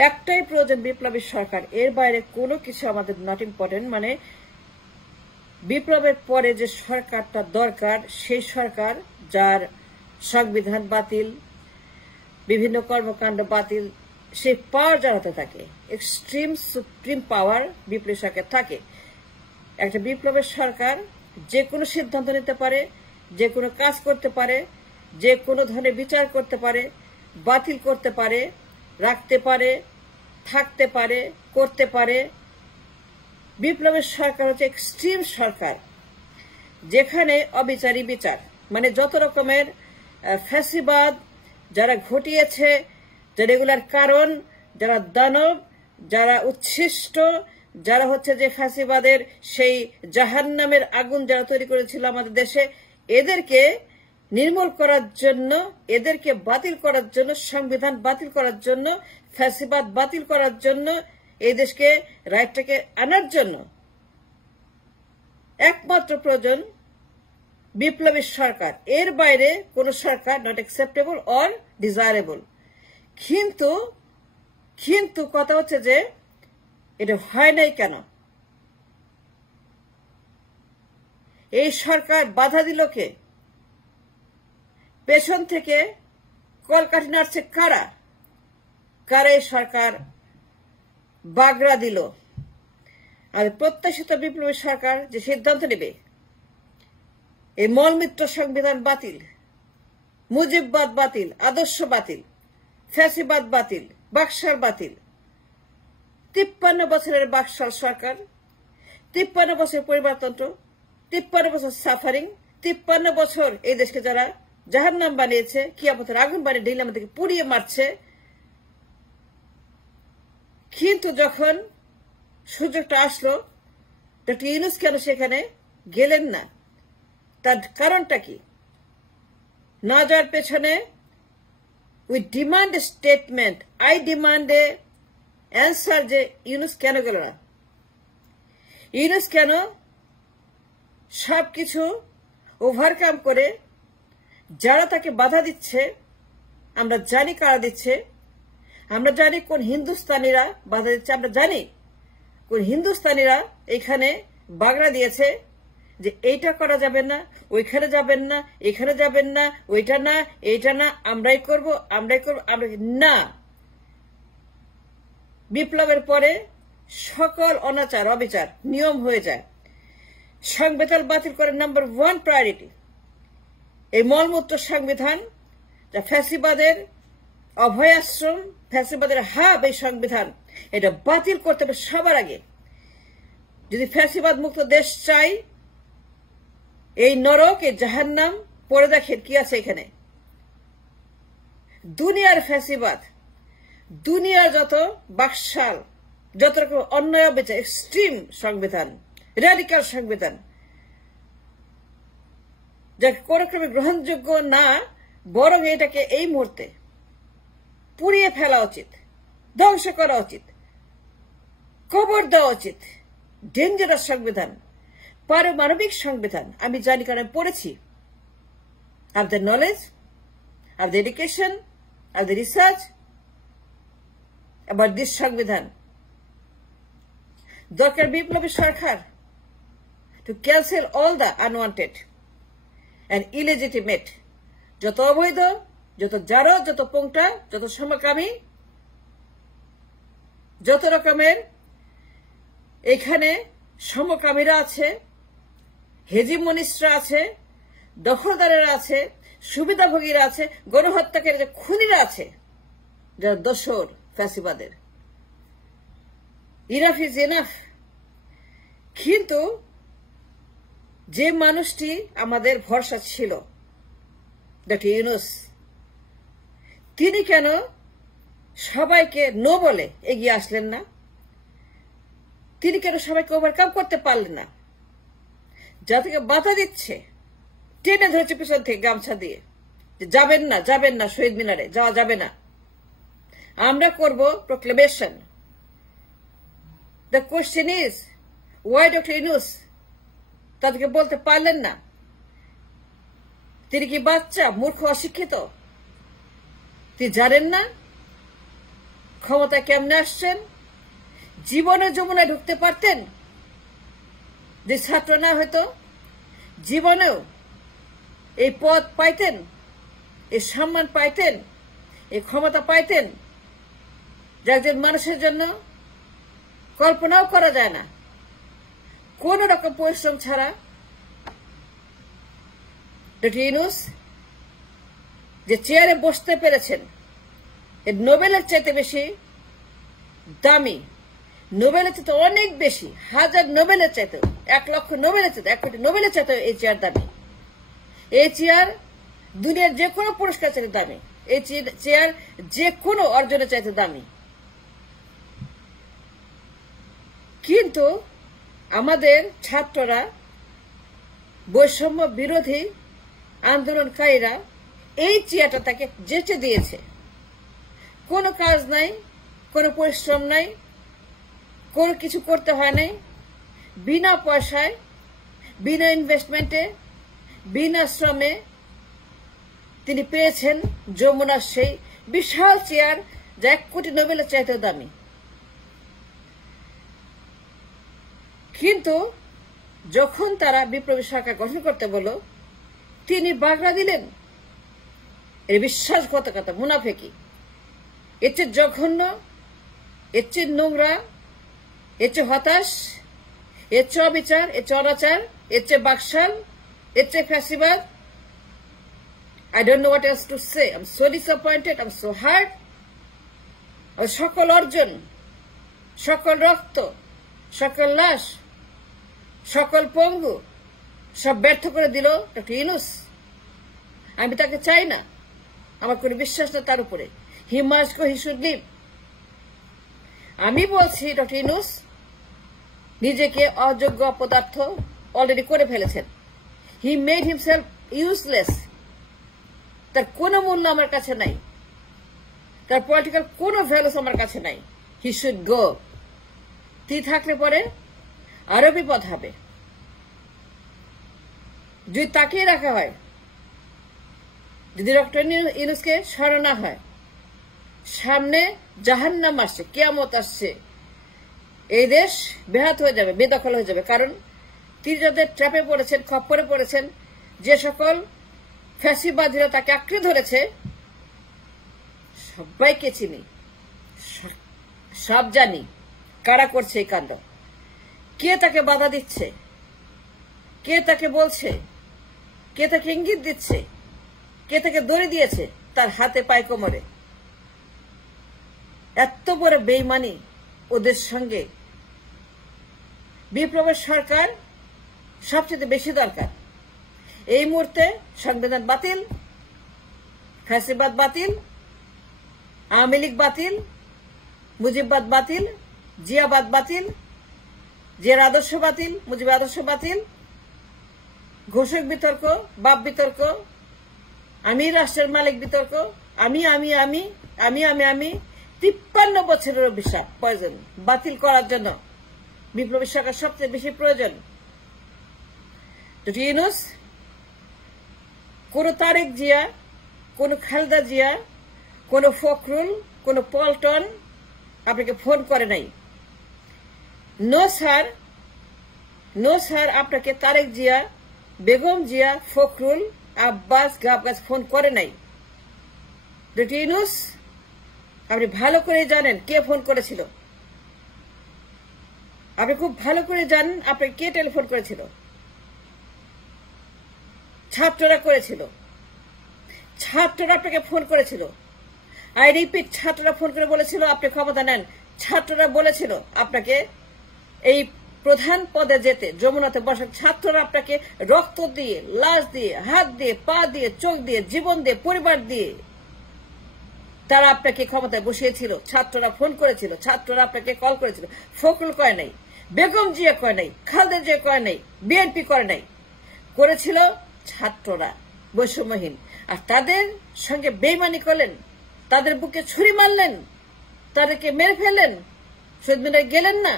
একটাই প্রয়োজন বিপ্লবী সরকার, এর বাইরে কোনো কিছু আমাদের নট ইম্পর্টেন্ট। মানে বিপ্লবের পরে যে সরকারটা দরকার, সেই সরকার যার সংবিধান বাতিল, বিভিন্ন কর্মকাণ্ড বাতিল, সেই পাওয়ার যার হাতে থাকে, এক্সট্রিম সুপ্রিম পাওয়ার বিপ্লবী সরকার থাকে। একটা বিপ্লবের সরকার যে কোনো সিদ্ধান্ত নিতে পারে, যে কোনো কাজ করতে পারে, যে কোনো ধরনের বিচার করতে পারে, বাতিল করতে পারে, রাখতে পারে, থাকতে পারে, করতে পারে। বিপ্লবের সরকার হচ্ছে এক্সট্রিম সরকার, যেখানে অবিচারী বিচার। মানে যত রকমের ফ্যাসিবাদ যারা ঘটিয়েছে, যারা এগুলার কারণ, যারা দানব, যারা উচ্ছিষ্ট, যারা হচ্ছে যে ফ্যাসিবাদের সেই জাহান্নামের আগুন যারা তৈরি করেছিল আমাদের দেশে, এদেরকে নির্মূল করার জন্য, এদেরকে বাতিল করার জন্য, সংবিধান বাতিল করার জন্য, ফ্যাসিবাদ বাতিল করার জন্য, এই দেশকে রাইটটাকে আনার জন্য একমাত্র প্রয়োজন বিপ্লবী সরকার। এর বাইরে কোন সরকার নট অ্যাকসেপ্টেবল অর ডিজায়ারেবল। কিন্তু কথা হচ্ছে যে এটা হয় নাই কেন? এই সরকার বাধা দিল কে? পেছন থেকে কলকাঠি নাড়ছে কারা? এই সরকার বাগড়া দিল? আর প্রত্যাশিত বিপ্লবী সরকার যে সিদ্ধান্ত নেবে, এই মলমিত্র সংবিধান বাতিল, মুজিববাদ বাতিল, আদর্শ বাতিল, ফ্যাসিবাদ বাতিল, বাকশাল বাতিল। 53 বছরের বাকশাল সরকার, 53 বছর পরিবারতন্ত্র, 53 বছর সাফারিং, 53 বছর এই দেশকে যারা জাহান্নাম বানিয়েছে, কিয়ামতের আগুন বানিয়ে ঢেলে আমাদেরকে পুড়িয়ে মারছে। কিন্তু যখন সুযোগটা আসলো, ডক্টর ইউনূস কেন সেখানে গেলেন না? তার কারণটা কি? না যাওয়ার পেছনে we demand A statement, I demand A answer, যে ইউনূস কেন গেল না? ইউনূস কেন সবকিছু ওভারকাম করে, যারা তাকে বাধা দিচ্ছে, আমরা জানি কারা দিচ্ছে, আমরা জানি কোন হিন্দুস্তানিরা বাধা দিচ্ছে, আমরা জানি কোন হিন্দুস্তানিরা এখানে বাগড়া দিয়েছে যে এইটা করা যাবে না, ওইখানে যাবেন না, এখানে যাবেন না, ওইটা না, এইটা না, আমরাই করব, আমরা না। বিপ্লবের পরে সকল অনাচার, অবিচার নিয়ম হয়ে যায়। সংবিধান বাতিল করে নাম্বার 1 প্রায়োরিটি। এই মলমূত্র সংবিধান, যা ফ্যাসিবাদের অভয়াশ্রম, ফ্যাসিবাদের হাব, এই সংবিধান এটা বাতিল করতে হবে সবার আগে। যদি ফ্যাসিবাদ মুক্ত দেশ চাই, এই নরক, এই জাহান্নাম পড়ে দেখেন কি আছে এখানে। দুনিয়ার ফ্যাসিবাদ, দুনিয়ার যত বাকশাল, যত রকম অন্যায় অবিচার, এক্সট্রিম সংবিধান, র্যাডিক্যাল সংবিধান, যা কোন ক্রমে গ্রহণযোগ্য না, বরং এটাকে এই মুহূর্তে পুড়িয়ে ফেলা উচিত, ধ্বংস করা উচিত, কবর দেওয়া উচিত। ডেঞ্জারাস সংবিধান, পারমাণবিক সংবিধান। আমি জানি, কারণ আমি পড়েছি। I have the knowledge, I have the education, I have the research about this সংবিধান। দরকার বিপ্লবী সরকার to cancel all the unwanted and illegitimate, যত অবৈধ, যত জারদ, যত পোংটা, যত সমকামী, যত রকমের এখানে সমকামীরা আছে, হেজিমনিস্টরা আছে, দখলদারেরা আছে, সুবিধাভোগীরা আছে, গণহত্যাকারী যে খুনিরা আছে, যারা দোসর ফ্যাসিবাদের। Enough is enough. কিন্তু যে মানুষটি আমাদের ভরসা ছিল, ডক্টর ইউনূস, তিনি কেন সবাইকে নো বলে এগিয়ে আসলেন না? তিনি কেন সবাইকে ওভারকাম করতে পারলেন না? যাদেরকে বাধা দিচ্ছে, টেনে ধরেছে পিছন থেকে গামছা দিয়ে, যে যাবেন না, যাবেন না, শহীদ মিনারে যাওয়া যাবে না, আমরা করব proclamation. The question is, why doctor Yunus তাদেরকে বলতে পারলেন না? তিনি কি বাচ্চা, মূর্খ, অশিক্ষিত? তিনি জানেন না? ক্ষমতা কেমনে আসছেন? জীবনে যমুনায় ঢুকতে পারতেন যে ছাত্র না হয়তো? জীবনেও এই পদ পাইতেন, এই সম্মান পাইতেন, এই ক্ষমতা পাইতেন, যা একজন মানুষের জন্য কল্পনাও করা যায় না। কোন রকম পরিশ্রম ছাড়া ডক্টর ইউনূস যে চেয়ারে বসতে পেরেছেন, এর নোবেলের চাইতে বেশি দামি, নোবেলের চাইতে অনেক বেশি, 1000 নোবেলের চাইতে, 1 লক্ষ নোবেলের চাইতে, 1 কোটি নোবেলের চাইতে এই চেয়ার দামি। এই চেয়ার দুনিয়ার যে কোনো পুরস্কার চাইতে দামি, এই চেয়ার যে কোনো অর্জনের চাইতে দামি। কিন্তু আমাদের ছাত্ররা, বৈষম্য বিরোধী আন্দোলনকারীরা এই চেয়ারটা তাকে যেচে দিয়েছে। কোনো কাজ নাই, কোনো পরিশ্রম নাই, কোনো কিছু করতে হয় নাই, বিনা পয়সায়, বিনা ইনভেস্টমেন্টে, বিনা শ্রমে তিনি পেয়েছেন যমুনার সেই বিশাল চেয়ার, যা 1 কোটি নোবেলের চাইতেও দামি। কিন্তু যখন তারা বিপ্লবী সরকার গঠন করতে বলল, তিনি বাগড়া দিলেন। এর বিশ্বাসঘাতকতা, মুনাফেকি, এর চেয়ে জঘন্য, এর চেয়ে নোংরা, এর চেয়ে হতাশ, এর চেয়ে অবিচার, এর চেয়ে অনাচার, এর চেয়ে বাকশাল, এর চেয়ে ফ্যাসিবাদ। I don't know what else to say. I'm so disappointed. I'm so hurt. সকল অর্জন, সকল রক্ত, সকল লাশ, সকল পঙ্গু সব ব্যর্থ করে দিল ডক্টর ইউনূস। আমি তাকে চাই না, আমার কোনো বিশ্বাস না তার উপরে। He must go, he should leave. আমি বলছি ডক্টর ইউনূস নিজেকে অযোগ্য অপদার্থ অলরেডি করে ফেলেছেন। He made himself useless. তার কোনো মূল্য আমার কাছে নাই, তার পলিটিক্যাল কোনো ভ্যালুস আমার কাছে নাই। He should go. তিনি থাকলে পরে আরো বিপদ হবে। যদি তাকিয়ে রাখা হয়, যদি ডক্টর ইউনূসকে সরানো না হয়, সামনে জাহান্নাম আসছে, কিয়ামত আসছে, এই দেশ বেহাত হয়ে যাবে, বেদখল হয়ে যাবে। কারণ তিনি যাদের ট্র্যাপে পড়েছেন, খপ্পরে পড়েছেন, যে সকল ফ্যাসিবাদীরা তাকে আঁকড়ে ধরেছে, সবাইকে চিনি, সব জানি কারা করছে এই কাণ্ড, কে তাকে বাধা দিচ্ছে, কে তাকে বলছে, কে তাকে ইঙ্গিত দিচ্ছে, কে তাকে দড়ি দিয়েছে তার হাতে পায়ে কোমরে। এত বড় বেইমানি ওদের সঙ্গে। বিপ্লবের সরকার সবচেয়ে বেশি দরকার এই মুহূর্তে। সংবিধান বাতিল, ফ্যাসিবাদ বাতিল, আওয়ামী লীগ বাতিল, মুজিববাদ বাতিল, জিয়াবাদ বাতিল, জিয়ার আদর্শ বাতিল, মুজিবের আদর্শ বাতিল, ঘোষক বিতর্ক, বাপ বিতর্ক, আমি রাষ্ট্রের মালিক বিতর্ক, আমি আমি আমি আমি আমি আমি 53 বছরের অভিশাপ, পয়জন বাতিল করার জন্য বিপ্লবী সরকার সবচেয়ে বেশি প্রয়োজন। ডক্টর ইউনূস কোন তারেক জিয়া, কোন খালেদা জিয়া, কোন ফখরুল, কোন পল্টন আপনাকে ফোন করে নাই। নো স্যার, নো স্যার, আপনাকে তারেক জিয়া, বেগম জিয়া, ফখরুল, আব্বাস, গাবগাছ ফোন করে নাই। ডক্টর ইউনূস আপনি ভালো করে জানেন কে ফোন করেছিল, আপনি খুব ভালো করে জানেন আপনাকে কে টেলিফোন করেছিল। ছাত্ররা করেছিল, ছাত্ররা আপনাকে ফোন করেছিল। আই রিপিট, ছাত্ররা ফোন করে বলেছিল আপনি ক্ষমতা নেন। ছাত্ররা বলেছিল আপনাকে এই প্রধান পদে যেতে, যমুনাতে বসা। ছাত্ররা আপনাকে রক্ত দিয়ে, লাশ দিয়ে, হাত দিয়ে, পা দিয়ে, চোখ দিয়ে, জীবন দিয়ে, পরিবার দিয়ে তারা আপনাকে ক্ষমতায় বসিয়েছিল। ছাত্ররা ফোন করেছিল, ছাত্ররা আপনাকে কল করেছিল। ফখরুল করে নাই, বেগম জিয়া করে নাই, খালেদা জিয়া করে নাই, বিএনপি করে নাই, করেছিল ছাত্ররা বৈষম্যহীন। আর তাদের সঙ্গে বেইমানি করলেন, তাদের বুকে ছুরি মারলেন, তাদেরকে মেরে ফেললেন, শহীদ মিনারে গেলেন না।